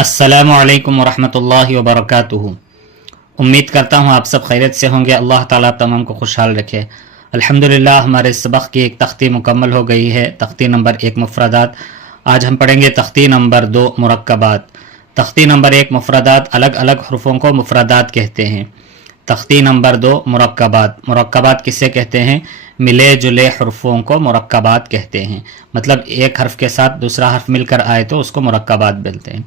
السلام علیکم ورحمۃ اللہ وبرکاتہ۔ امید کرتا ہوں آپ سب خیریت سے ہوں گے۔ اللہ تعالیٰ تمام کو خوشحال رکھے۔ الحمدللہ ہمارے سبق کی ایک تختی مکمل ہو گئی ہے، تختی نمبر 1 مفردات۔ آج ہم پڑھیں گے تختی نمبر 2 مرکبات۔ تختی نمبر 1 مفردات، الگ الگ حروفوں کو مفردات کہتے ہیں۔ تختی نمبر 2 مرکبات۔ مرکبات کسے کہتے ہیں؟ ملے جلے حروفوں کو مرکبات کہتے ہیں، مطلب ایک حرف کے ساتھ دوسرا حرف مل کر آئے تو اس کو مرکبات بولتے ہیں۔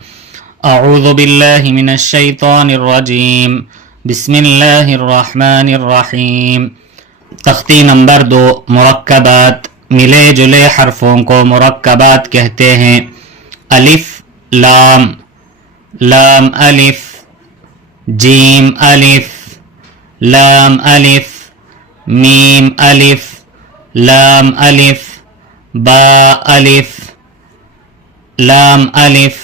اعوذ باللہ من الشیطان الرجیم، بسم اللہ الرحمن الرحیم۔ تختی نمبر 2 مرکبات، ملے جلے حرفوں کو مرکبات کہتے ہیں۔ الف لام، لام الف، جیم الف، لام الف، میم الف، لام الف، با الف، لام الف،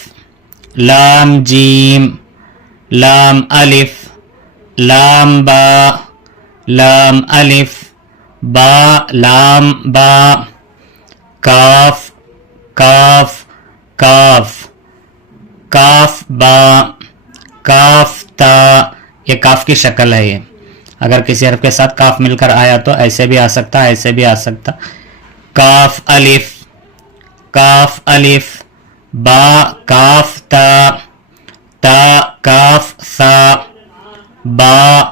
لام جیم، لام الف، لام با، لام الف، با لام با، کاف کاف کاف، کاف با، کاف تا۔ یہ کاف کی شکل ہے۔ یہ اگر کسی حرف کے ساتھ کاف مل کر آیا تو ایسے بھی آ سکتا، ایسے بھی آ سکتا۔ کاف الف، کاف الف، با کاف تا، تا کاف سا، با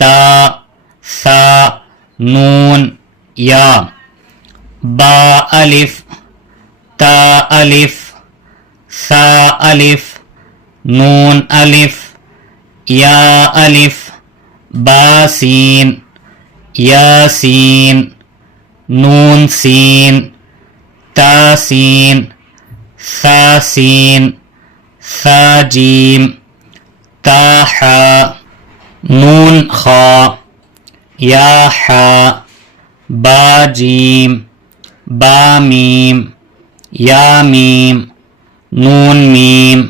تا سا، نون یا، با الف، تا الف، سا الف، نون الف، یا الف، با سین، یا سین، نون سین، تا سین، سا سین، سا جیم، تا حا، نون خا، یا حا، با جیم، با میم، یا میم، نون میم،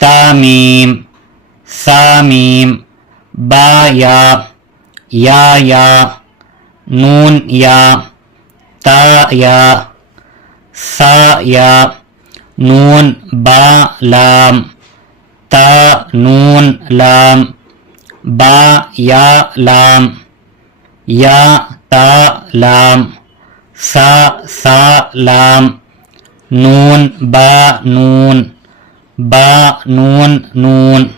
تا میم، سا میم، با یا، یا، نون یا، تا یا، سا یا، نون با لام، تا نون لام، با یا لام، یا تا لام، سا لام، نون با نون، با نون نون،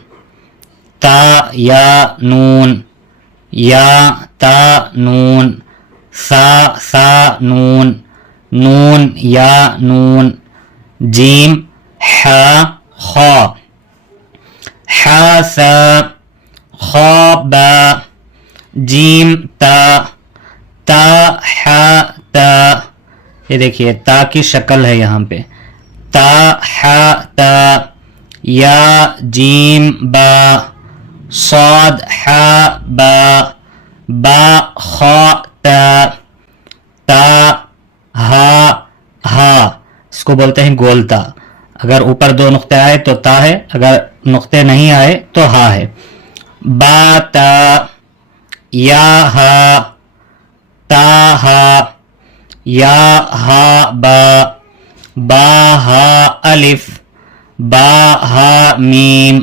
تا یا نون، یا تا نون، سا نون، نون یا نون، جیم حا خا، حا سا، خا با، جیم تا، تا حا تا۔ یہ دیکھیے تا کی شکل ہے یہاں پہ، تا حا تا، یا جیم با، صاد حا با، با خا تا، تا ہا ہا۔ اس کو بولتے ہیں گولتا۔ اگر اوپر 2 نقطے آئے تو تا ہے، اگر نقطے نہیں آئے تو ہا ہے۔ با تا، یا ہا، تا ہا، یا ہا با، با ہا الف، با ہا میم،